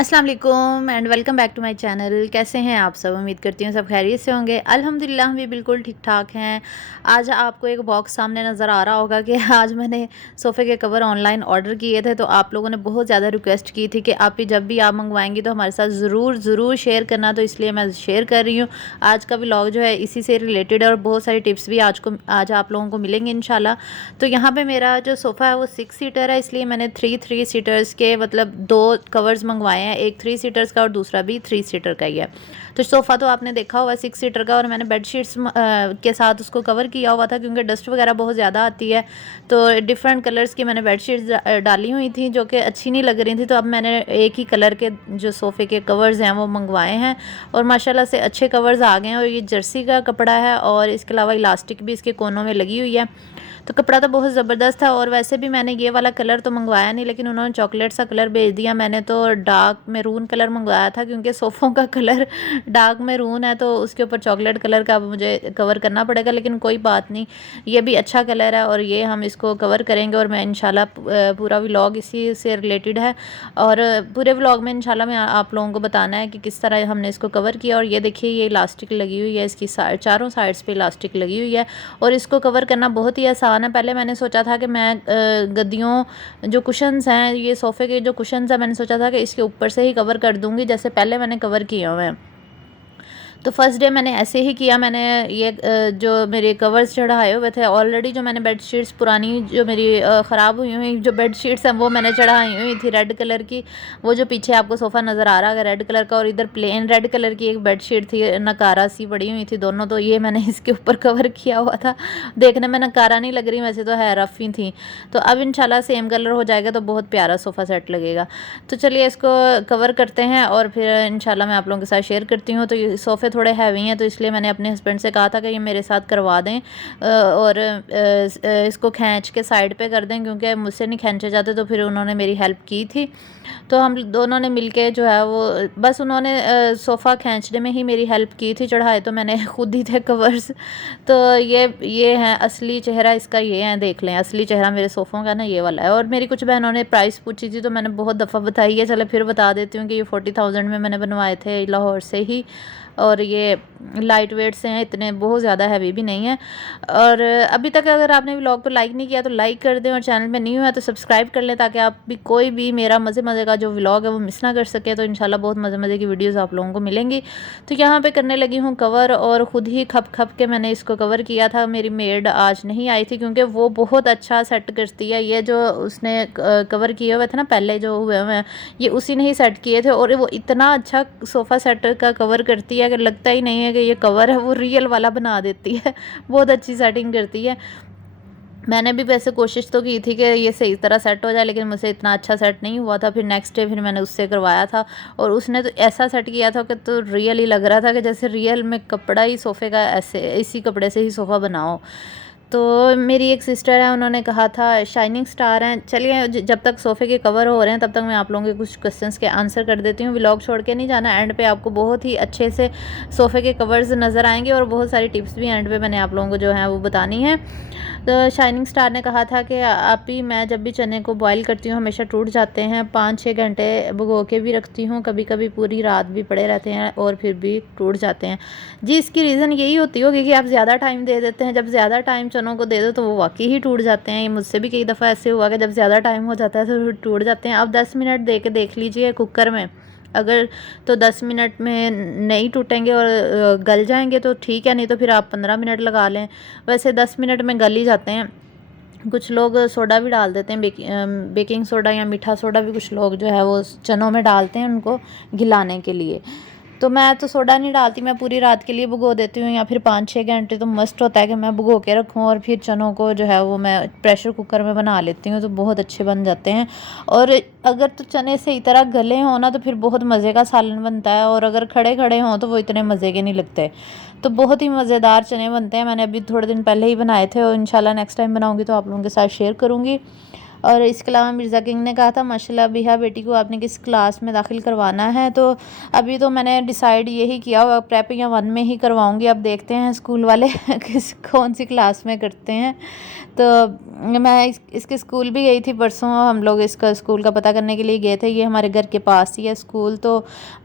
अस्सलाम वालेकुम and welcome back to my channel. कैसे हैं आप सब? उम्मीद करती हूँ सब खैरियत से होंगे। अल्हम्दुलिल्लाह हम भी बिल्कुल ठीक ठाक हैं। आज आपको एक बॉक्स सामने नज़र आ रहा होगा कि आज मैंने सोफ़े के कवर ऑनलाइन ऑर्डर किए थे, तो आप लोगों ने बहुत ज़्यादा रिक्वेस्ट की थी कि आप भी जब भी आप मंगवाएंगी तो हमारे साथ ज़रूर शेयर करना, तो इसलिए मैं शेयर कर रही हूँ। आज का व्लॉग जो है इसी से रिलेटेड है और बहुत सारी टिप्स भी आज आप लोगों को मिलेंगे इंशाल्लाह। तो यहाँ पर मेरा जो सोफ़ा है वो 6 सीटर है, इसलिए मैंने थ्री सीटर्स के मतलब 2 कवर्स मंगवाए हैं, एक 3 सीटर्स का और दूसरा भी 3 सीटर का ही है। तो सोफ़ा तो आपने देखा हुआ 6 सीटर का, और मैंने बेडशीट्स के साथ उसको कवर किया हुआ था क्योंकि डस्ट वगैरह बहुत ज़्यादा आती है। तो डिफरेंट कलर्स की मैंने बेडशीट्स डाली हुई थी जो कि अच्छी नहीं लग रही थी, तो अब मैंने एक ही कलर के जो सोफ़े के कवर्स हैं वो मंगवाए हैं और माशाल्लाह से अच्छे कवर्स आ गए हैं। और ये जर्सी का कपड़ा है और इसके अलावा इलास्टिक भी इसके कोनों में लगी हुई है। तो कपड़ा तो बहुत ज़बरदस्त था। और वैसे भी मैंने ये वाला कलर तो मंगवाया नहीं, लेकिन उन्होंने चॉकलेट सा कलर भेज दिया। मैंने तो डार्क मैरून कलर मंगवाया था क्योंकि सोफ़ों का कलर डार्क मैरून है, तो उसके ऊपर चॉकलेट कलर का अब मुझे कवर करना पड़ेगा। लेकिन कोई बात नहीं, ये भी अच्छा कलर है और ये हम इसको कवर करेंगे। और मैं इंशाल्लाह पूरा व्लॉग इसी से रिलेटेड है और पूरे व्लॉग में इंशाल्लाह मैं आप लोगों को बताना है कि किस तरह हमने इसको कवर किया। और ये देखिए, ये इलास्टिक लगी हुई है, इसकी चारों साइड्स पे इलास्टिक लगी हुई है और इसको कवर करना बहुत ही आसान है। पहले मैंने सोचा था कि मैं गद्दियों जो कुशन्स हैं, ये सोफ़े के जो कुशन्स हैं, मैंने सोचा था कि इसके ऊपर से ही कवर कर दूंगी जैसे पहले मैंने कवर किए हुए हैं। तो फर्स्ट डे मैंने ऐसे ही किया। मैंने ये जो मेरे कवर्स चढ़ाए हुए थे ऑलरेडी, जो मैंने बेडशीट्स पुरानी जो मेरी ख़राब हुई हुई जो बेडशीट्स हैं वो मैंने चढ़ाई हुई थी रेड कलर की। वो जो पीछे आपको सोफ़ा नज़र आ रहा है रेड कलर का, और इधर प्लेन रेड कलर की एक बेडशीट थी, नकारा सी पड़ी हुई थी दोनों, तो ये मैंने इसके ऊपर कवर किया हुआ था। देखने में नकारा नहीं लग रही, वैसे तो है रफ़ ही थी। तो अब इंशाल्लाह सेम कलर हो जाएगा तो बहुत प्यारा सोफ़ा सेट लगेगा। तो चलिए इसको कवर करते हैं और फिर इंशाल्लाह मैं आप लोगों के साथ शेयर करती हूँ। तो ये सोफ़े थोड़े हैवी हैं, तो इसलिए मैंने अपने हस्बैंड से कहा था कि ये मेरे साथ करवा दें और इसको खींच के साइड पे कर दें, क्योंकि मुझसे नहीं खींचे जाते। तो फिर उन्होंने मेरी हेल्प की थी। तो हम दोनों ने मिलके जो है वो बस उन्होंने सोफ़ा खींचने में ही मेरी हेल्प की थी, चढ़ाए तो मैंने खुद ही थे कवर्स। तो ये है असली चेहरा इसका, ये है, देख लें असली चेहरा मेरे सोफ़ों का ना, ये वाला है। और मेरी कुछ बहनों ने प्राइस पूछी थी तो मैंने बहुत दफ़ा बताई है, चलो फिर बता देती हूँ कि ये 40,000 में मैंने बनवाए थे लाहौर से ही। और ये लाइट वेट से हैं, इतने बहुत ज़्यादा हैवी भी नहीं है। और अभी तक अगर आपने व्लॉग को लाइक नहीं किया तो लाइक कर दें, और चैनल में न्यू है तो सब्सक्राइब कर लें, ताकि आप भी कोई भी मेरा मज़े का जो व्लॉग है वो मिस ना कर सके। तो इंशाल्लाह बहुत मज़े की वीडियोस आप लोगों को मिलेंगी। तो यहाँ पे करने लगी हूँ कवर, और ख़ुद ही खप के मैंने इसको कवर किया था। मेरी मेड आज नहीं आई थी क्योंकि वो बहुत अच्छा सेट करती है। ये जो उसने कवर किए हुए थे ना पहले जो हुए हुए हैं, ये उसी ने ही सेट किए थे, और वो इतना अच्छा सोफ़ा सेट का कवर करती है कि लगता ही नहीं है कि ये कवर है, वो रियल वाला बना देती है। बहुत अच्छी सेटिंग करती है। मैंने भी वैसे कोशिश तो की थी कि ये सही तरह सेट हो जाए, लेकिन मुझसे इतना अच्छा सेट नहीं हुआ था। फिर नेक्स्ट डे फिर मैंने उससे करवाया था, और उसने तो ऐसा सेट किया था कि तो रियल ही लग रहा था कि जैसे रियल में कपड़ा ही सोफ़े का, ऐसे इसी कपड़े से ही सोफ़ा बनाओ। तो मेरी एक सिस्टर है, उन्होंने कहा था शाइनिंग स्टार हैं। चलिए जब तक सोफ़े के कवर हो रहे हैं तब तक मैं आप लोगों के कुछ क्वेश्चंस के आंसर कर देती हूँ। व्लॉग छोड़ के नहीं जाना, एंड पे आपको बहुत ही अच्छे से सोफ़े के कवर्स नज़र आएंगे और बहुत सारी टिप्स भी एंड पे मैंने आप लोगों को जो है वो बतानी है। तो शाइनिंग स्टार ने कहा था कि आप ही, मैं जब भी चने को बॉईल करती हूँ हमेशा टूट जाते हैं, 5-6 घंटे भिगो के भी रखती हूँ, कभी कभी पूरी रात भी पड़े रहते हैं और फिर भी टूट जाते हैं। जी, इसकी रीज़न यही होती होगी कि आप ज़्यादा टाइम दे देते हैं। जब ज़्यादा टाइम चनों को दे दो तो वो वाकई ही टूट जाते हैं। ये मुझसे भी कई दफ़ा ऐसे हुआ कि जब ज़्यादा टाइम हो जाता है तो टूट जाते हैं। अब 10 मिनट दे के देख लीजिए कुकर में, अगर तो 10 मिनट में नहीं टूटेंगे और गल जाएंगे तो ठीक है, नहीं तो फिर आप 15 मिनट लगा लें। वैसे 10 मिनट में गल ही जाते हैं। कुछ लोग सोडा भी डाल देते हैं, बेकिंग सोडा या मीठा सोडा भी कुछ लोग जो है वो चनों में डालते हैं उनको घिलाने के लिए। तो मैं तो सोडा नहीं डालती, मैं पूरी रात के लिए भिगो देती हूँ, या फिर 5-6 घंटे तो मस्ट होता है कि मैं भिगो के रखूँ, और फिर चनों को जो है वो मैं प्रेशर कुकर में बना लेती हूँ, तो बहुत अच्छे बन जाते हैं। और अगर तो चने सही तरह गले हों ना तो फिर बहुत मज़े का सालन बनता है, और अगर खड़े खड़े हों तो वो इतने मज़े के नहीं लगते। तो बहुत ही मज़ेदार चने बनते हैं। मैंने अभी थोड़े दिन पहले ही बनाए थे और इंशाल्लाह नेक्स्ट टाइम बनाऊँगी तो आप लोगों के साथ शेयर करूँगी। और इसके अलावा मिर्ज़ा किंग ने कहा था माशाल्लाह बिहा बेटी को आपने किस क्लास में दाखिल करवाना है। तो अभी तो मैंने डिसाइड यही किया हुआ प्रेप या 1 में ही करवाऊँगी। अब देखते हैं स्कूल वाले कौन सी क्लास में करते हैं। तो मैं इसके स्कूल भी गई थी परसों, हम लोग इसका स्कूल का पता करने के लिए गए थे। ये हमारे घर के पास ही है स्कूल। तो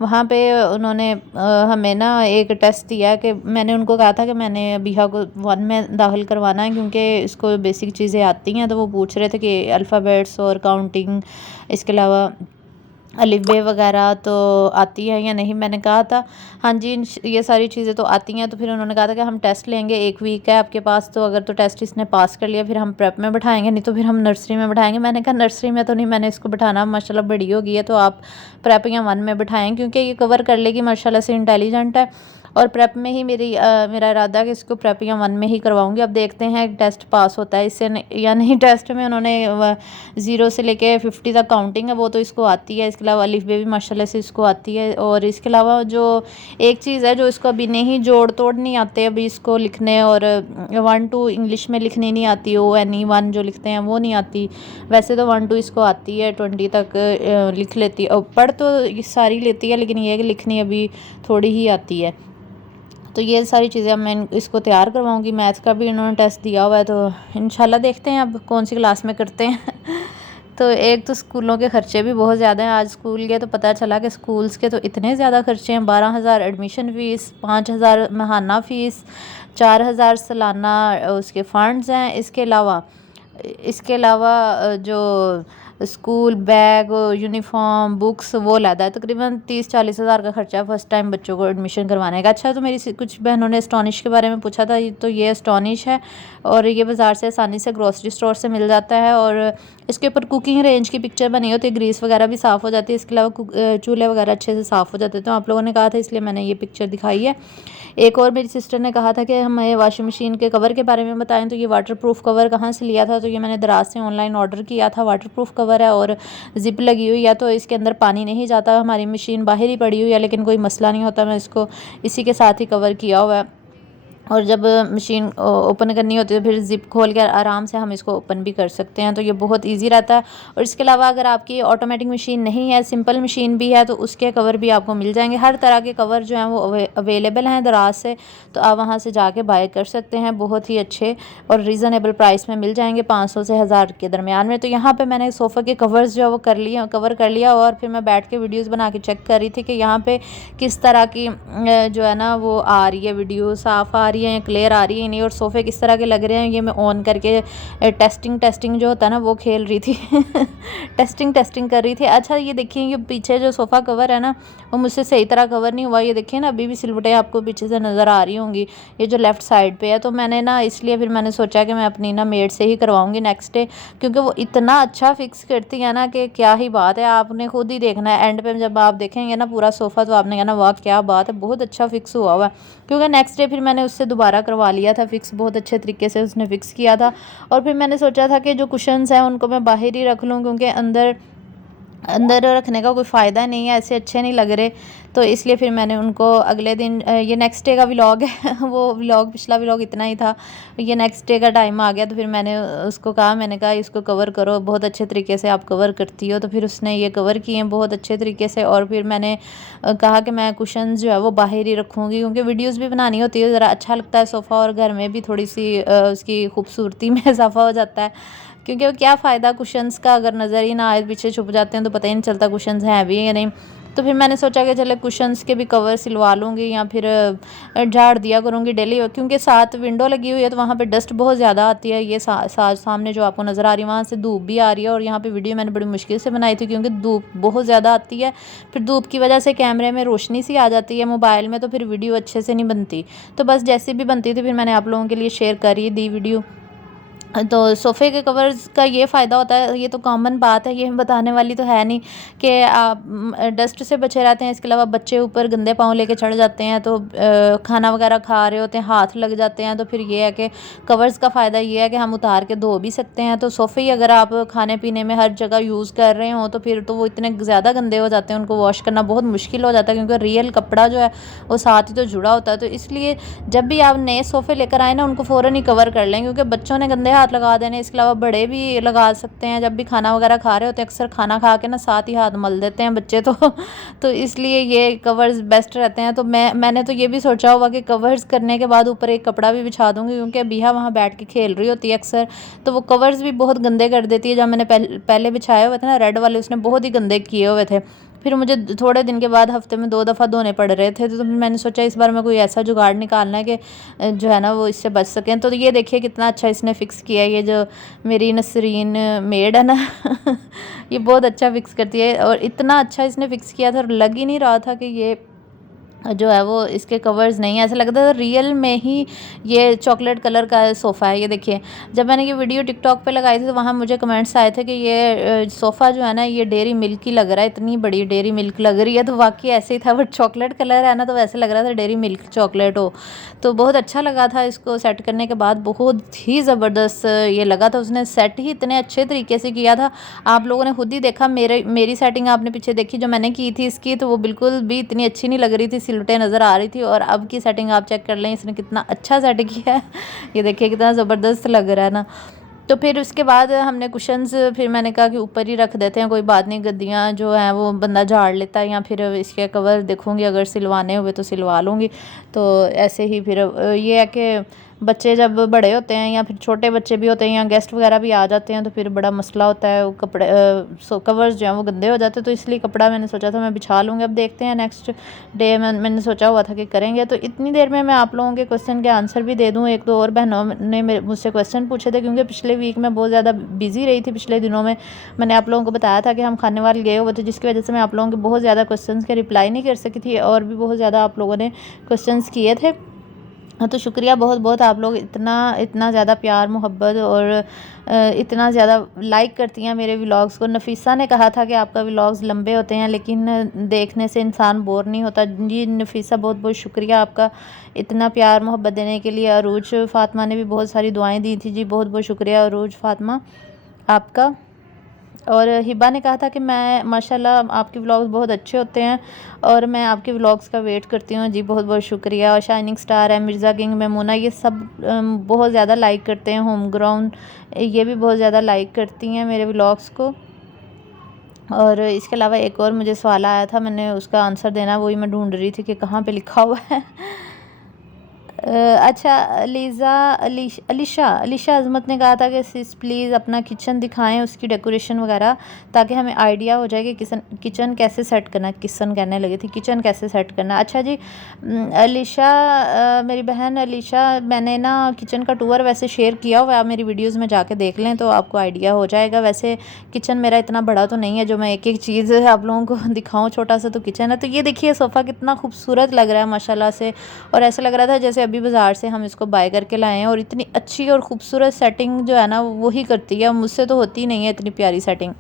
वहाँ पे उन्होंने हमें ना एक टेस्ट दिया कि मैंने उनको कहा था कि मैंने बिहा को 1 में दाखिल करवाना है क्योंकि इसको बेसिक चीज़ें आती हैं। तो वो पूछ रहे थे कि अल्फ़ाबेट्स और काउंटिंग, इसके अलावा अलिफ बे वगैरह तो आती है या नहीं। मैंने कहा था हाँ जी ये सारी चीज़ें तो आती हैं। तो फिर उन्होंने कहा था कि हम टेस्ट लेंगे, 1 वीक है आपके पास, तो अगर तो टेस्ट इसने पास कर लिया फिर हम प्रेप में बैठाएंगे, नहीं तो फिर हम नर्सरी में बैठाएंगे। मैंने कहा नर्सरी में तो नहीं मैंने इसको बैठाना, माशाल्लाह बड़ी हो गई है, तो आप प्रेप या 1 में बैठाएँ क्योंकि ये कवर कर लेगी, माशाल्लाह से इंटेलिजेंट है। और प्रेप में ही मेरा इरादा है कि इसको प्रेप या 1 में ही करवाऊँगी। अब देखते हैं टेस्ट पास होता है इससे या नहीं। टेस्ट में उन्होंने 0 से लेके 50 तक काउंटिंग है वो तो इसको आती है। इसके अलावा अलिफ बे भी माशाल्लाह से इसको आती है। और इसके अलावा जो एक चीज़ है जो इसको अभी नहीं जोड़ तोड़ नहीं आते अभी इसको लिखने, और 1 2 इंग्लिश में लिखनी नहीं आती, ONE 1 जो लिखते हैं वो नहीं आती। वैसे तो 1 2 इसको आती है, 20 तक लिख लेती है, पढ़ तो सारी लेती है, लेकिन ये है कि लिखनी अभी थोड़ी ही आती है। तो ये सारी चीज़ें अब मैं इसको तैयार करवाऊँगी। मैथ का भी इन्होंने टेस्ट दिया हुआ है, तो इंशाल्लाह देखते हैं अब कौन सी क्लास में करते हैं। तो एक तो स्कूलों के ख़र्चे भी बहुत ज़्यादा हैं। आज स्कूल गए तो पता चला कि स्कूल्स के तो इतने ज़्यादा ख़र्चे हैं। 12,000 एडमिशन फ़ीस, 5,000 माहाना फ़ीस, 4,000 सालाना उसके फ़ंड्स हैं। इसके अलावा जो स्कूल बैग, यूनिफॉर्म, बुक्स वो लाता है, तकरीबन 30-40 हज़ार का खर्चा फर्स्ट टाइम बच्चों को एडमिशन करवाने का। अच्छा, तो मेरी कुछ बहनों ने एस्टोनिश के बारे में पूछा था, तो ये एस्टोनिश है और ये बाज़ार से आसानी से ग्रोसरी स्टोर से मिल जाता है। और इसके ऊपर कुकिंग रेंज की पिक्चर बनी होती है, ग्रीस वगैरह भी साफ़ हो जाती है। इसके अलावा चूल्हे वगैरह अच्छे से साफ़ हो जाते हैं। तो आप लोगों ने कहा था इसलिए मैंने ये पिक्चर दिखाई है। एक और मेरी सिस्टर ने कहा था कि हमें वॉशिंग मशीन के कवर के बारे में बताएं, तो ये वाटरप्रूफ कवर कहाँ से लिया था, तो ये मैंने दराज से ऑनलाइन ऑर्डर किया था। वाटरप्रूफ कवर है और ज़िप लगी हुई है, तो इसके अंदर पानी नहीं जाता। हमारी मशीन बाहर ही पड़ी हुई है लेकिन कोई मसला नहीं होता। मैं इसको इसी के साथ ही कवर किया हुआ है, और जब मशीन ओपन करनी होती है तो फिर ज़िप खोल कर आराम से हम इसको ओपन भी कर सकते हैं। तो ये बहुत इजी रहता है। और इसके अलावा अगर आपकी ऑटोमेटिक मशीन नहीं है, सिंपल मशीन भी है, तो उसके कवर भी आपको मिल जाएंगे। हर तरह के कवर जो हैं वो अवेलेबल हैं दराज से, तो आप वहाँ से जाके बाय कर सकते हैं। बहुत ही अच्छे और रीज़नेबल प्राइस में मिल जाएंगे, 500 से 1000 के दरमियान में। तो यहाँ पर मैंने सोफ़ा के कवर्स जो है वो कवर कर लिया, और फिर मैं बैठ के वीडियोज़ बना के चेक कर रही थी कि यहाँ पर किस तरह की जो है ना वो आ रही है, वीडियो साफ़ आ रही है या क्लियर आ रही है नहीं, और सोफ़े किस तरह के लग रहे हैं। ये मैं ऑन करके टेस्टिंग जो होता है ना वो खेल रही थी। टेस्टिंग कर रही थी। अच्छा, ये देखिए ये पीछे जो सोफ़ा कवर है ना वो मुझसे सही तरह कवर नहीं हुआ। ये देखिए ना अभी भी सिलवटें आपको पीछे से नज़र आ रही होंगी, ये जो लेफ़्ट साइड पे है। तो मैंने ना इसलिए फिर मैंने सोचा कि मैं अपनी ना मेड से ही करवाऊँगी नेक्स्ट डे, क्योंकि वो इतना अच्छा फिक्स करती है ना कि क्या ही बात है। आपने खुद ही देखना है एंड पे, जब आप देखेंगे ना पूरा सोफ़ा तो आपने कहना वाह क्या बात है, बहुत अच्छा फिक्स हुआ हुआ है। क्योंकि नेक्स्ट डे फिर मैंने उससे दोबारा करवा लिया था फिक्स, बहुत अच्छे तरीके से उसने फिक्स किया था। और फिर मैंने सोचा था कि जो कुशन्स हैं उनको मैं बाहर ही रख लूँ, क्योंकि अंदर रखने का कोई फ़ायदा नहीं है, ऐसे अच्छे नहीं लग रहे। तो इसलिए फिर मैंने उनको अगले दिन, ये नेक्स्ट डे का व्लॉग है वो व्लॉग पिछला व्लॉग इतना ही था, ये नेक्स्ट डे का टाइम आ गया। तो फिर मैंने उसको कहा, मैंने कहा इसको कवर करो, बहुत अच्छे तरीके से आप कवर करती हो। तो फिर उसने ये कवर किए हैं बहुत अच्छे तरीके से। और फिर मैंने कहा कि मैं कुशन जो है वो बाहर ही रखूँगी, क्योंकि वीडियोज़ भी बनानी होती है, ज़रा अच्छा लगता है सोफ़ा, और घर में भी थोड़ी सी उसकी खूबसूरती में इजाफा हो जाता है। क्योंकि क्या फ़ायदा कुशन्स का, अगर नज़र ही ना आए, पीछे छुप जाते हैं तो पता ही नहीं चलता कुशन्स हैं भी या नहीं। तो फिर मैंने सोचा कि चले कुशन्स के भी कवर सिलवा लूँगी, या फिर झाड़ दिया करूँगी डेली, क्योंकि साथ विंडो लगी हुई है तो वहाँ पे डस्ट बहुत ज़्यादा आती है। ये सामने जो आपको नज़र आ रही है वहाँ से धूप भी आ रही है, और यहाँ पे वीडियो मैंने बड़ी मुश्किल से बनाई थी क्योंकि धूप बहुत ज़्यादा आती है। फिर धूप की वजह से कैमरे में रोशनी सी आ जाती है मोबाइल में, तो फिर वीडियो अच्छे से नहीं बनती। तो बस जैसे भी बनती थी फिर मैंने आप लोगों के लिए शेयर करी दी वीडियो। तो सोफ़े के कवर्स का ये फ़ायदा होता है, ये तो कॉमन बात है, ये हम बताने वाली तो है नहीं कि आप डस्ट से बचे रहते हैं। इसके अलावा बच्चे ऊपर गंदे पाँव लेके चढ़ जाते हैं, तो खाना वगैरह खा रहे होते हैं, हाथ लग जाते हैं। तो फिर ये है कि कवर्स का फ़ायदा ये है कि हम उतार के धो भी सकते हैं। तो सोफ़े ही अगर आप खाने पीने में हर जगह यूज़ कर रहे हो तो फिर तो वो इतने ज़्यादा गंदे हो जाते हैं, उनको वॉश करना बहुत मुश्किल हो जाता है, क्योंकि रियल कपड़ा जो है वो साथ ही तो जुड़ा होता है। तो इसलिए जब भी आप नए सोफ़े लेकर आए ना उनको फ़ौरन ही कवर कर लें, क्योंकि बच्चों ने गंदे हाथ हाथ लगा देने, इसके अलावा बड़े भी लगा सकते हैं। जब भी खाना वगैरह खा रहे होते हैं अक्सर खाना खा के ना साथ ही हाथ मल देते हैं बच्चे तो इसलिए ये कवर्स बेस्ट रहते हैं। तो मैंने तो ये भी सोचा हुआ कि कवर्स करने के बाद ऊपर एक कपड़ा भी बिछा दूँगी, क्योंकि अबिहा वहाँ बैठ के खेल रही होती है अक्सर, तो वो कवर्स भी बहुत गंदे कर देती है। जब मैंने पहले बिछाए हुए थे ना रेड वाले, उसने बहुत ही गंदे किए हुए थे। फिर मुझे थोड़े दिन के बाद हफ्ते में 2 दफ़ा धोने पड़ रहे थे, तो मैंने सोचा इस बार मैं कोई ऐसा जुगाड़ निकालना है कि जो है ना वो इससे बच सकें। तो ये देखिए कितना अच्छा इसने फ़िक्स किया है, ये जो मेरी नसरीन मेड है ना ये बहुत अच्छा फ़िक्स करती है, और इतना अच्छा इसने फ़िक्स किया था, और लग ही नहीं रहा था कि ये जो है वो इसके कवर्स नहीं है, ऐसा लगता था रियल में ही ये चॉकलेट कलर का सोफ़ा है। ये देखिए, जब मैंने ये वीडियो टिकटॉक पे लगाई थी तो वहाँ मुझे कमेंट्स आए थे कि ये सोफ़ा जो है ना ये डेयरी मिल्क ही लग रहा है, इतनी बड़ी डेयरी मिल्क लग रही है। तो वाकई ऐसे ही था, बट चॉकलेट कलर है ना, तो वैसे लग रहा था डेयरी मिल्क चॉकलेट हो। तो बहुत अच्छा लगा था इसको सेट करने के बाद, बहुत ही ज़बरदस्त ये लगा था। उसने सेट ही इतने अच्छे तरीके से किया था, आप लोगों ने खुद ही देखा। मेरी सेटिंग आपने पीछे देखी जो मैंने की थी इसकी, तो वो बिल्कुल भी इतनी अच्छी नहीं लग रही थी, सिलवटें नज़र आ रही थी। और अब की सेटिंग आप चेक कर लें, इसने कितना अच्छा सेट किया है। ये देखिए कितना ज़बरदस्त लग रहा है ना। तो फिर उसके बाद हमने कुशन्स, फिर मैंने कहा कि ऊपर ही रख देते हैं, कोई बात नहीं, गद्दियाँ जो हैं वो बंदा झाड़ लेता है, या फिर इसके कवर देखूँगी अगर सिलवाने हुए तो सिलवा लूँगी। तो ऐसे ही फिर ये है कि बच्चे जब बड़े होते हैं या फिर छोटे बच्चे भी होते हैं या गेस्ट वगैरह भी आ जाते हैं तो फिर बड़ा मसला होता है, वो कपड़े कवर्स जो हैं वो गंदे हो जाते हैं। तो इसलिए कपड़ा मैंने सोचा था मैं बिछा लूँगी। अब देखते हैं नेक्स्ट डे, मैंने सोचा हुआ था कि करेंगे। तो इतनी देर में मैं आप लोगों के क्वेश्चन के आंसर भी दे दूँ। 1-2 और बहनों ने मुझसे क्वेश्चन पूछे थे, क्योंकि पिछले वीक में बहुत ज़्यादा बिजी रही थी। पिछले दिनों में मैंने आप लोगों को बताया था कि हम खाने वाले गए हुए थे, जिसकी वजह से मैं आप लोगों के बहुत ज़्यादा क्वेश्चन के रिप्लाई नहीं कर सकी थी, और भी बहुत ज़्यादा आप लोगों ने क्वेश्चन किए थे। हाँ, तो शुक्रिया बहुत बहुत, आप लोग इतना इतना ज़्यादा प्यार मोहब्बत और इतना ज़्यादा लाइक करती हैं मेरे व्लॉग्स को। नफीसा ने कहा था कि आपका व्लॉग्स लंबे होते हैं लेकिन देखने से इंसान बोर नहीं होता। जी नफीसा, बहुत बहुत शुक्रिया आपका इतना प्यार मोहब्बत देने के लिए। अरूज फ़ातिमा ने भी बहुत सारी दुआएं दी थी, जी बहुत बहुत शुक्रिया अरूज फ़ातिमा आपका। और हिबा ने कहा था कि मैं माशाल्लाह आपके व्लॉग्स बहुत अच्छे होते हैं और मैं आपके व्लॉग्स का वेट करती हूँ, जी बहुत बहुत शुक्रिया। और शाइनिंग स्टार है, मिर्ज़ा किंग, मेमूना, ये सब बहुत ज़्यादा लाइक करते हैं। होम ग्राउंड ये भी बहुत ज़्यादा लाइक करती हैं मेरे व्लॉग्स को। और इसके अलावा एक और मुझे सवाल आया था, मैंने उसका आंसर देना वही मैं ढूंढ रही थी कि कहाँ पे लिखा हुआ है। अच्छा, अलीशा अज़मत ने कहा था कि सिस प्लीज़ अपना किचन दिखाएं, उसकी डेकोरेशन वगैरह, ताकि हमें आइडिया हो जाए कि किचन कैसे सेट करना। किचन कहने लगी थी, किचन कैसे सेट करना। अच्छा जी अलीशा, मेरी बहन अलीशा, मैंने ना किचन का टूर वैसे शेयर किया हुआ है, आप मेरी वीडियोज़ में जाके देख लें तो आपको आइडिया हो जाएगा। वैसे किचन मेरा इतना बड़ा तो नहीं है जो मैं एक एक चीज़ आप लोगों को दिखाऊँ, छोटा सा तो किचन है। तो ये देखिए सोफ़ा कितना खूबसूरत लग रहा है माशाल्लाह से, और ऐसा लग रहा था जैसे अभी बाज़ार से हम इसको बाय करके लाए हैं। और इतनी अच्छी और ख़ूबसूरत सेटिंग जो है ना वही करती है, मुझसे तो होती नहीं है इतनी प्यारी सेटिंग।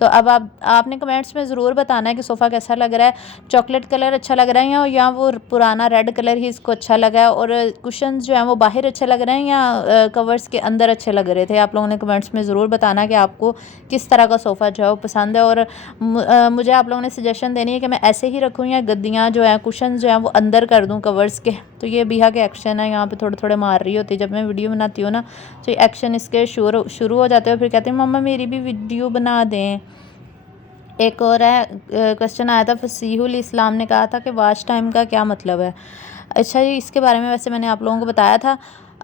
तो अब आपने कमेंट्स में ज़रूर बताना है कि सोफ़ा कैसा लग रहा है, चॉकलेट कलर अच्छा लग रहा है या वो पुराना रेड कलर ही इसको अच्छा लगा है, और कुशन्स जो हैं वो बाहर अच्छे लग रहे हैं या कवर्स के अंदर अच्छे लग रहे थे। आप लोगों ने कमेंट्स में ज़रूर बताना कि आपको किस तरह का सोफ़ा जो है वो पसंद है। और मुझे आप लोगों ने सजेशन देनी है कि मैं ऐसे ही रखूँ या गद्दियाँ जो हैं कुशन जो हैं वो अंदर कर दूँ कवर्स के। तो ये बिहा के एक्शन है, यहाँ पे थोड़े थोड़े मार रही होती है जब मैं वीडियो बनाती हूँ ना, तो ये एक्शन इसके शुरू हो जाते हैं। फिर कहते हैं मम्मा मेरी भी वीडियो बना दें। एक और है क्वेश्चन आया था, फसीहुल इस्लाम ने कहा था कि वॉच टाइम का क्या मतलब है। अच्छा जी, इसके बारे में वैसे मैंने आप लोगों को बताया था।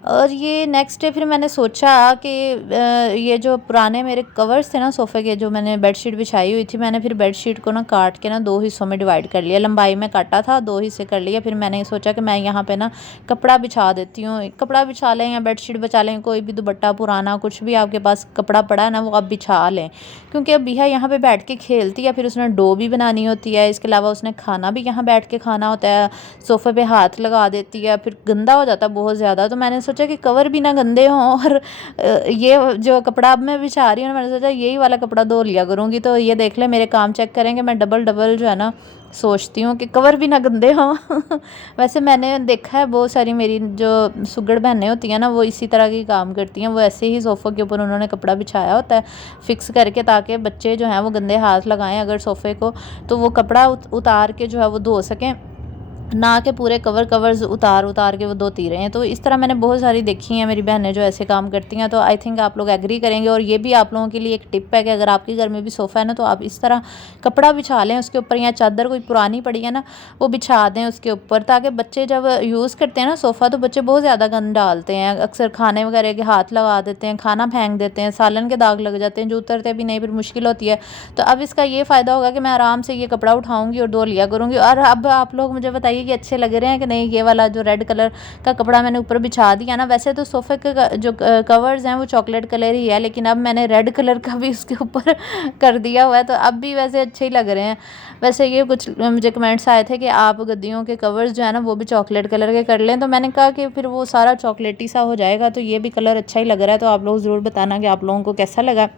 और ये नेक्स्ट डे फिर मैंने सोचा कि ये जो पुराने मेरे कवर्स थे ना सोफ़े के, जो मैंने बेडशीट बिछाई हुई थी, मैंने फिर बेडशीट को ना काट के ना 2 हिस्सों में डिवाइड कर लिया। लंबाई में काटा था, 2 हिस्से कर लिया। फिर मैंने सोचा कि मैं यहाँ पे ना कपड़ा बिछा देती हूँ। कपड़ा बिछा लें या बेडशीट बिछा लें, कोई भी दुपट्टा पुराना कुछ भी आपके पास कपड़ा पड़ा है ना वो आप बिछा लें, क्योंकि अब बिहा यहाँ पे बैठ के खेलती है, फिर उसने डो भी बनानी होती है, इसके अलावा उसने खाना भी यहाँ बैठ के खाना होता है, सोफ़े पे हाथ लगा देती है, फिर गंदा हो जाता है बहुत ज़्यादा। तो मैंने सोचा कि कवर भी ना गंदे हों, और ये जो कपड़ा अब मैं बिछा रही हूँ मैंने सोचा यही वाला कपड़ा धो लिया करूँगी। तो ये देख ले, मेरे काम चेक करेंगे, मैं डबल डबल जो है ना सोचती हूँ कि कवर भी ना गंदे हों। वैसे मैंने देखा है बहुत सारी मेरी जो सुगड़ बहनें होती हैं ना वो इसी तरह की काम करती हैं, वो ऐसे ही सोफ़े के ऊपर उन्होंने कपड़ा बिछाया होता है फिक्स करके, ताकि बच्चे जो हैं वो गंदे हाथ लगाएं अगर सोफ़े को, तो वो कपड़ा उतार के जो है वो धो सकें। ना के पूरे कवर्स उतार के वो धोती रहे हैं। तो इस तरह मैंने बहुत सारी देखी हैं मेरी बहनें जो ऐसे काम करती हैं। तो आई थिंक आप लोग एग्री करेंगे, और ये भी आप लोगों के लिए एक टिप है कि अगर आपके घर में भी सोफ़ा है ना, तो आप इस तरह कपड़ा बिछा लें उसके ऊपर, या चादर कोई पुरानी पड़ी है ना वो बिछा दें उसके ऊपर, ताकि बच्चे जब यूज़ करते हैं ना सोफ़ा, तो बच्चे बहुत ज़्यादा गंद डालते हैं, अक्सर खाने वगैरह के हाथ लगा देते हैं, खाना फेंक देते हैं, सालन के दाग लग जाते हैं जो उतरते भी नहीं, फिर मुश्किल होती है। तो अब इसका ये फ़ायदा होगा कि मैं आराम से ये कपड़ा उठाऊँगी और धो लिया करूँगी। और अब आप लोग मुझे बताइए कि अच्छे लग रहे हैं कि नहीं। ये वाला जो रेड कलर का कपड़ा मैंने ऊपर बिछा दिया ना, वैसे तो सोफ़े के जो कवर्स हैं वो चॉकलेट कलर ही है, लेकिन अब मैंने रेड कलर का भी उसके ऊपर कर दिया हुआ है, तो अब भी वैसे अच्छे ही लग रहे हैं। वैसे ये कुछ मुझे कमेंट्स आए थे कि आप गद्दियों के कवर्स जो है ना वो भी चॉकलेट कलर के कर लें, तो मैंने कहा कि फिर वो सारा चॉकलेटी सा हो जाएगा, तो ये भी कलर अच्छा ही लग रहा है। तो आप लोग ज़रूर बताना कि आप लोगों को कैसा लगा,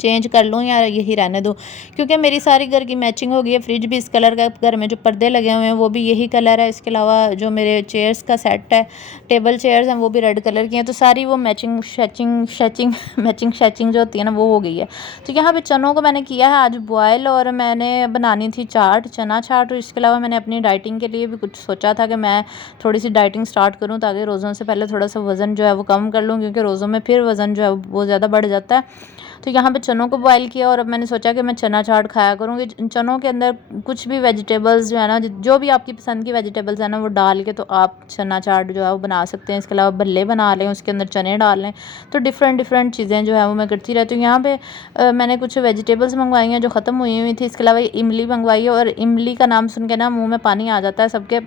चेंज कर लूँ या यही रहने दूँ, क्योंकि मेरी सारी घर की मैचिंग हो गई है। फ्रिज भी इस कलर का, घर में जो पर्दे लगे हुए हैं वो भी यही कलर है। इसके अलावा जो मेरे चेयर्स का सेट है, टेबल चेयर्स हैं, वो भी रेड कलर की हैं। तो सारी वो मैचिंग शैचिंग शैचिंग मैचिंग शैचिंग जो होती है ना वो हो गई है। तो यहाँ पे चनों को मैंने किया है आज बॉयल, और मैंने बनानी थी चाट, चना चाट। और इसके अलावा मैंने अपनी डाइटिंग के लिए भी कुछ सोचा था कि मैं थोड़ी सी डाइटिंग स्टार्ट करूँ, ताकि रोज़ों से पहले थोड़ा सा वज़न जो है वो कम कर लूँ, क्योंकि रोज़ों में फिर वज़न जो है वो ज़्यादा बढ़ जाता है। तो यहाँ पे चनों को बॉयल किया, और अब मैंने सोचा कि मैं चना चाट खाया करूँगी। चनों के अंदर कुछ भी वेजिटेबल्स जो है ना, जो भी आपकी पसंद की वेजिटेबल्स है ना, वो डाल के तो आप चना चाट जो है वो बना सकते हैं। इसके अलावा भल्ले बना लें, उसके अंदर चने डाल लें, तो डिफरेंट डिफरेंट चीज़ें जो है वो मैं करती रहती हूँ। यहाँ पे मैंने कुछ वेजिटेबल्स मंगवाई हैं जो ख़त्म हुई थी। इसके अलावा इमली मंगवाई है, और इमली का नाम सुन के ना मुँह में पानी आ जाता है सबके।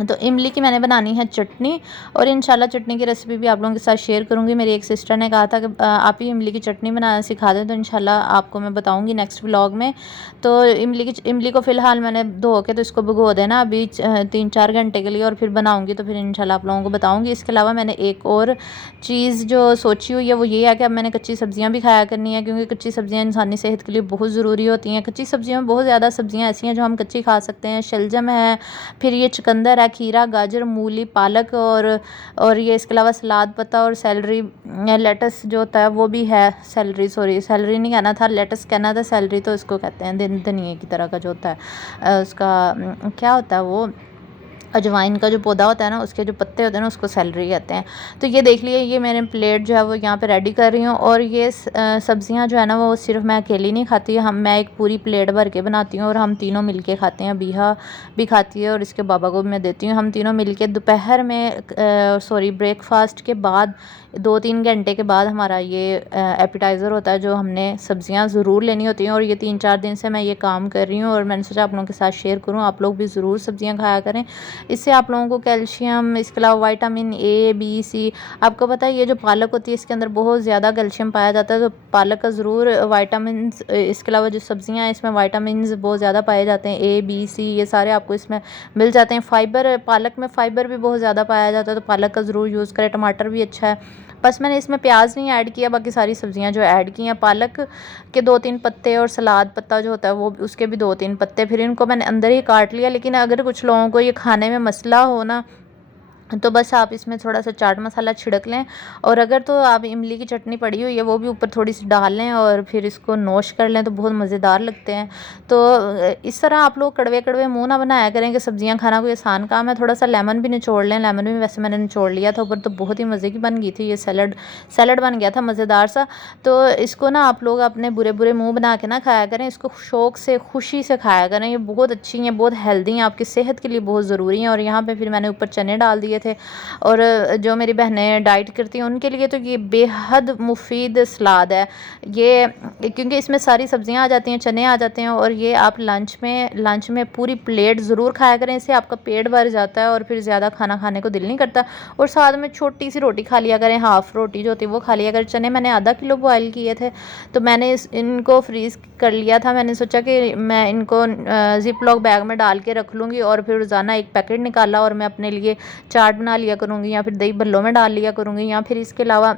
तो इमली की मैंने बनानी है चटनी, और इंशाल्लाह चटनी की रेसिपी भी आप लोगों के साथ शेयर करूंगी। मेरी एक सिस्टर ने कहा था कि आप ही इमली की चटनी बनाना सिखा दें, तो इंशाल्लाह आपको मैं बताऊंगी नेक्स्ट व्लॉग में। तो इमली को फ़िलहाल मैंने धो के तो इसको भिगो देना अभी 3-4 घंटे के लिए, और फिर बनाऊंगी तो फिर इंशाल्लाह आप लोगों को बताऊँगी। इसके अलावा मैंने एक और चीज़ जो सोची हुई है वो ये है कि अब मैंने कच्ची सब्ज़ियाँ भी खाया करनी है, क्योंकि कच्ची सब्ज़ियाँ इंसानी सेहत के लिए बहुत ज़रूरी होती हैं। कच्ची सब्ज़ियों में बहुत ज़्यादा सब्ज़ियाँ ऐसी हैं जो हम कच्ची खा सकते हैं। शलजम है, फिर ये चुकंदर है, खीरा, गाजर, मूली, पालक, और ये इसके अलावा सलाद पत्ता और सैलरी, लेटस जो होता है वो भी है। सैलरी नहीं कहना था, लेटस कहना था। सैलरी तो इसको कहते हैं धनिए की तरह का जो होता है, उसका क्या होता है वो, अजवाइन का जो पौधा होता है ना, उसके जो पत्ते होते हैं ना, उसको सैलरी कहते हैं। तो ये देख लिए, ये मैंने प्लेट जो है वो यहाँ पे रेडी कर रही हूँ। और ये सब्जियाँ जो है ना वो सिर्फ मैं अकेली नहीं खाती, मैं एक पूरी प्लेट भर के बनाती हूँ, और हम तीनों मिलके खाते हैं। बीहा भी खाती है और इसके बाबा को भी मैं देती हूँ। हम तीनों मिलके दोपहर में ब्रेकफास्ट के बाद 2-3 घंटे के बाद हमारा ये एपिटाइज़र होता है, जो हमने सब्जियां ज़रूर लेनी होती हैं। और ये 3-4 दिन से मैं ये काम कर रही हूँ, और मैंने सोचा आप लोगों के साथ शेयर करूँ। आप लोग भी ज़रूर सब्जियां खाया करें, इससे आप लोगों को कैल्शियम, इसके अलावा विटामिन ए, बी, सी। आपको पता है ये जो पालक होती है इसके अंदर बहुत ज़्यादा कैल्शियम पाया जाता है, तो पालक का ज़रूर विटामिन। इसके अलावा जो सब्जियां हैं इसमें विटामिन बहुत ज़्यादा पाए जाते हैं, ए, बी, सी, ये सारे आपको इसमें मिल जाते हैं। फाइबर, पालक में फ़ाइबर भी बहुत ज़्यादा पाया जाता है, तो पालक का ज़रूर यूज़ करें। टमाटर भी अच्छा है। बस मैंने इसमें प्याज नहीं ऐड किया, बाकी सारी सब्जियां जो ऐड की हैं। पालक के 2-3 पत्ते, और सलाद पत्ता जो होता है वो उसके भी 2-3 पत्ते, फिर इनको मैंने अंदर ही काट लिया। लेकिन अगर कुछ लोगों को ये खाने में मसला हो ना, तो बस आप इसमें थोड़ा सा चाट मसाला छिड़क लें, और अगर तो आप इमली की चटनी पड़ी हुई है वो भी ऊपर थोड़ी सी डाल लें, और फिर इसको नोश कर लें, तो बहुत मज़ेदार लगते हैं। तो इस तरह आप लोग कड़वे कड़वे मुंह ना बनाया करें कि सब्जियां खाना कोई आसान काम है। थोड़ा सा लेमन भी निचोड़ लें, लेमन भी वैसे मैंने निचोड़ लिया था ऊपर, तो बहुत ही मज़े की बन गई थी। ये सैलड बन गया था मज़ेदार सा। तो इसको ना आप लोग अपने बुरे बुरे मुँह बना के ना खाया करें, इसको शौक़ से, खुशी से खाया करें। ये बहुत अच्छी हैं, बहुत हेल्दी हैं, आपकी सेहत के लिए बहुत ज़रूरी हैं। और यहाँ पर फिर मैंने ऊपर चने डाल दिए थे। और जो मेरी बहनें डाइट करती हैं उनके लिए तो ये बेहद मुफीद सलाद है ये, क्योंकि इसमें सारी सब्जियां आ जाती हैं, चने आ जाते हैं। और ये आप लंच में पूरी प्लेट ज़रूर खाया करें, इससे आपका पेट भर जाता है और फिर ज़्यादा खाना खाने को दिल नहीं करता। और साथ में छोटी सी रोटी खा लिया करें, हाफ़ रोटी जो होती है वो खा लिया करें। चने मैंने आधा किलो बॉयल किए थे, तो मैंने इनको फ्रीज़ कर लिया था। मैंने सोचा कि मैं इनको ज़िप लॉक बैग में डाल के रख लूँगी, और फिर रोज़ाना एक पैकेट निकाला और मैं अपने लिए चाट बना लिया करूँगी, या फिर दही भल्लों में डाल लिया करूँगी, या फिर इसके अलावा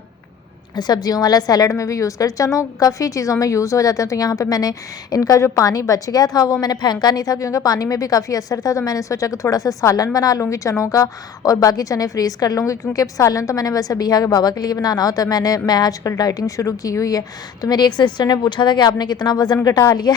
सब्जियों वाला सैलड में भी यूज़ कर, चनों काफ़ी चीज़ों में यूज़ हो जाते हैं। तो यहाँ पे मैंने इनका जो पानी बच गया था वो मैंने फेंका नहीं था, क्योंकि पानी में भी काफ़ी असर था। तो मैंने सोचा कि थोड़ा सा सालन बना लूँगी चनों का और बाकी चने फ्रीज़ कर लूँगी, क्योंकि अब सालन तो मैंने वैसे बिहा के बाबा के लिए बनाना होता है। मैं आजकल डाइटिंग शुरू की हुई है। तो मेरी एक सिस्टर ने पूछा था कि आपने कितना वज़न घटा लिया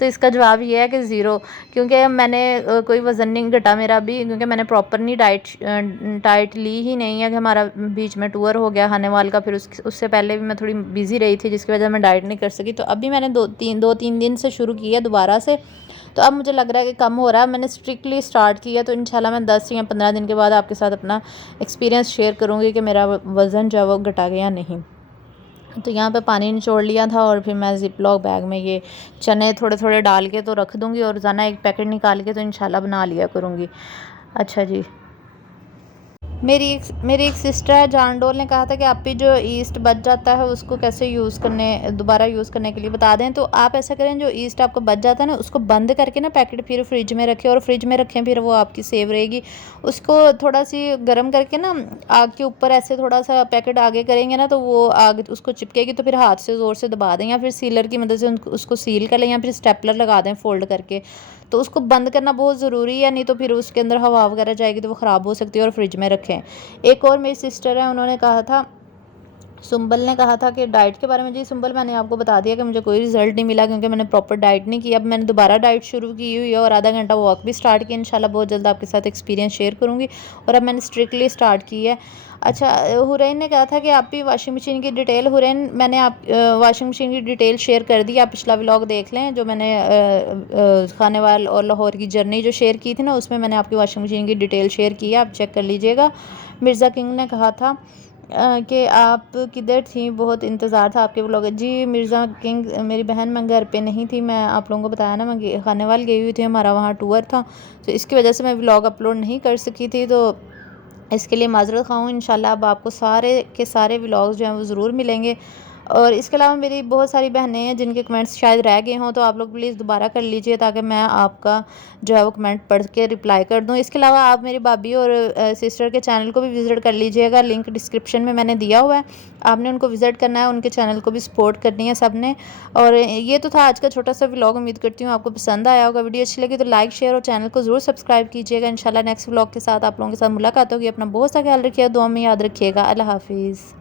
तो इसका जवाब ये है कि ज़ीरो, क्योंकि मैंने कोई वज़न नहीं घटा मेरा अभी, क्योंकि मैंने प्रॉपर नहीं डाइट ली ही नहीं है। कि हमारा बीच में टूर हो गया खानेवाल का, फिर उससे पहले भी मैं थोड़ी बिज़ी रही थी, जिसकी वजह से मैं डाइट नहीं कर सकी। तो अभी मैंने दो तीन दिन से शुरू किया दोबारा से। तो अब मुझे लग रहा है कि कम हो रहा है। मैंने स्ट्रिक्टली स्टार्ट किया, तो इंशाल्लाह मैं 10 या 15 दिन के बाद आपके साथ अपना एक्सपीरियंस शेयर करूँगी कि मेरा वज़न जो है वो घटा गया नहीं। तो यहाँ पे पानी निचोड़ लिया था और फिर मैं ज़िप लॉक बैग में ये चने थोड़े थोड़े डाल के तो रख दूँगी, और रोज़ाना एक पैकेट निकाल के तो इंशाल्लाह बना लिया करूँगी। अच्छा जी, मेरी एक सिस्टर है जान डोल ने कहा था कि आप भी जो ईस्ट बच जाता है उसको कैसे दोबारा यूज़ करने के लिए बता दें। तो आप ऐसा करें, जो ईस्ट आपका बच जाता है ना उसको बंद करके ना पैकेट फिर फ्रिज में रखें, और फ्रिज में रखें फिर वो आपकी सेव रहेगी। उसको थोड़ा सी गर्म करके ना आग के ऊपर ऐसे थोड़ा सा पैकेट आगे करेंगे ना, तो वो आग उसको चिपकेगी। तो फिर हाथ से ज़ोर से दबा दें, या फिर सीलर की मदद से उसको सील कर लें, या फिर स्टेपलर लगा दें फोल्ड करके। तो उसको बंद करना बहुत ज़रूरी है, नहीं तो फिर उसके अंदर हवा वगैरह जाएगी तो वो ख़राब हो सकती है। और फ्रिज में रखें। एक और मेरी सिस्टर है, उन्होंने कहा था, सुंबल ने कहा था कि डाइट के बारे में। जी सुंबल, मैंने आपको बता दिया कि मुझे कोई रिजल्ट नहीं मिला, क्योंकि मैंने प्रॉपर डाइट नहीं की। अब मैंने दोबारा डाइट शुरू की हुई है और आधा घंटा वॉक भी स्टार्ट की। इंशाल्लाह बहुत जल्द आपके साथ एक्सपीरियंस शेयर करूँगी। और अब मैंने स्ट्रिक्टली स्टार्ट की है। अच्छा, हुरैन ने कहा था कि आप भी वॉशिंग मशीन की डिटेल, हुरैन मैंने वॉशिंग मशीन की डिटेल शेयर कर दी। आप पिछला व्लॉग देख लें, जो मैंने खानेवाल और लाहौर की जर्नी जो शेयर की थी ना, उसमें मैंने आपकी वॉशिंग मशीन की डिटेल शेयर की है, आप चेक कर लीजिएगा। मिर्ज़ा किंग ने कहा था कि आप किधर थी, बहुत इंतज़ार था आपके व्लॉग। जी मिर्ज़ा किंग, मेरी बहन, मैं घर पे नहीं थी। मैं आप लोगों को बताया ना, मैं खानेवाल गई हुई थी, हमारा वहाँ टूर था। तो इसकी वजह से मैं व्लॉग अपलोड नहीं कर सकी थी, तो इसके लिए माज़रत ख़्वाह हूँ। इंशाल्लाह अब आपको सारे के सारे व्लॉग्स जो हैं वो ज़रूर मिलेंगे। और इसके अलावा मेरी बहुत सारी बहनें हैं जिनके कमेंट्स शायद रह गए हों, तो आप लोग प्लीज़ दोबारा कर लीजिए, ताकि मैं आपका जो है वो कमेंट पढ़ के रिप्लाई कर दूँ। इसके अलावा आप मेरी भाभी और सिस्टर के चैनल को भी विज़िट कर लीजिएगा, लिंक डिस्क्रिप्शन में मैंने दिया हुआ है। आपने उनको विज़िट करना है, उनके चैनल को भी सपोर्ट करनी है सब ने। और ये तो था आज का छोटा सा व्लॉग। उम्मीद करती हूँ आपको पसंद आया होगा। वीडियो अच्छी लगी तो लाइक, शेयर और चैनल को ज़रूर सब्सक्राइब कीजिएगा। इंशाल्लाह नेक्स्ट व्लॉग के साथ आप लोगों के साथ मुलाकात होगी। अपना बहुत सा ख्याल रखिएगा, दुआ में याद रखिएगा। अल्लाह हाफिज़।